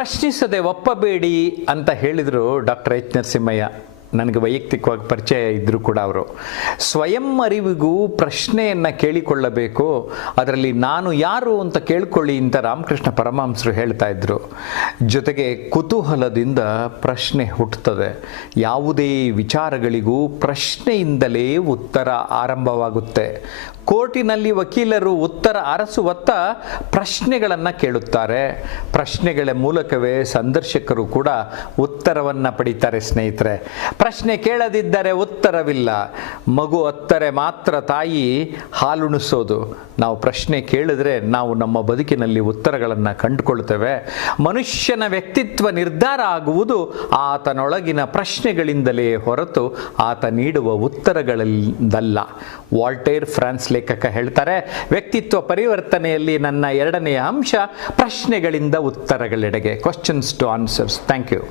ಪ್ರಶ್ನಿಸದೆ ಒಪ್ಪಬೇಡಿ ಅಂತ ಹೇಳಿದರು doctor H Narasimhaiah. ನನಗೆ ವೈಯಕ್ತಿಕವಾಗಿ ಪರಿಚಯ ಇದ್ದರೂ ಕೂಡ ಅವರು ಸ್ವಯಂ ಅರಿವಿಗೂ ಪ್ರಶ್ನೆಯನ್ನು ಕೇಳಿಕೊಳ್ಳಬೇಕು, ಅದರಲ್ಲಿ ನಾನು ಯಾರು ಅಂತ ಕೇಳ್ಕೊಳ್ಳಿ ಅಂತ ರಾಮಕೃಷ್ಣ ಪರಮಹಂಸರು ಹೇಳ್ತಾ ಇದ್ರು. ಜೊತೆಗೆ ಕುತೂಹಲದಿಂದ ಪ್ರಶ್ನೆ ಹುಟ್ಟುತ್ತದೆ. ಯಾವುದೇ ವಿಚಾರಗಳಿಗೂ ಪ್ರಶ್ನೆಯಿಂದಲೇ ಉತ್ತರ ಆರಂಭವಾಗುತ್ತೆ. ಕೋರ್ಟಿನಲ್ಲಿ ವಕೀಲರು ಉತ್ತರ ಅರಸುವತ್ತ ಪ್ರಶ್ನೆಗಳನ್ನು ಕೇಳುತ್ತಾರೆ. ಪ್ರಶ್ನೆಗಳ ಮೂಲಕವೇ ಸಂದರ್ಶಕರು ಕೂಡ ಉತ್ತರವನ್ನು ಪಡೀತಾರೆ. ಸ್ನೇಹಿತರೆ, ಪ್ರಶ್ನೆ ಕೇಳದಿದ್ದರೆ ಉತ್ತರವಿಲ್ಲ. ಮಗು ಅತ್ತರೆ ಮಾತ್ರ ತಾಯಿ ಹಾಲುಣಿಸೋದು. ನಾವು ಪ್ರಶ್ನೆ ಕೇಳಿದ್ರೆ ನಾವು ನಮ್ಮ ಬದುಕಿನಲ್ಲಿ ಉತ್ತರಗಳನ್ನು ಕಂಡುಕೊಳ್ತೇವೆ. ಮನುಷ್ಯನ ವ್ಯಕ್ತಿತ್ವ ನಿರ್ಧಾರ ಆಗುವುದು ಆತನೊಳಗಿನ ಪ್ರಶ್ನೆಗಳಿಂದಲೇ ಹೊರತು ಆತ ನೀಡುವ ಉತ್ತರಗಳಿಂದಲ್ಲ. ವಾಲ್ಟೇರ್ ಫ್ರಾನ್ಸ್ ಲೇಖಕ ಹೇಳ್ತಾರೆ, ವ್ಯಕ್ತಿತ್ವ ಪರಿವರ್ತನೆಯಲ್ಲಿ ನನ್ನ ಎರಡನೆಯ ಅಂಶ ಪ್ರಶ್ನೆಗಳಿಂದ ಉತ್ತರಗಳೆಡೆಗೆ. Questions to answers. Thank you.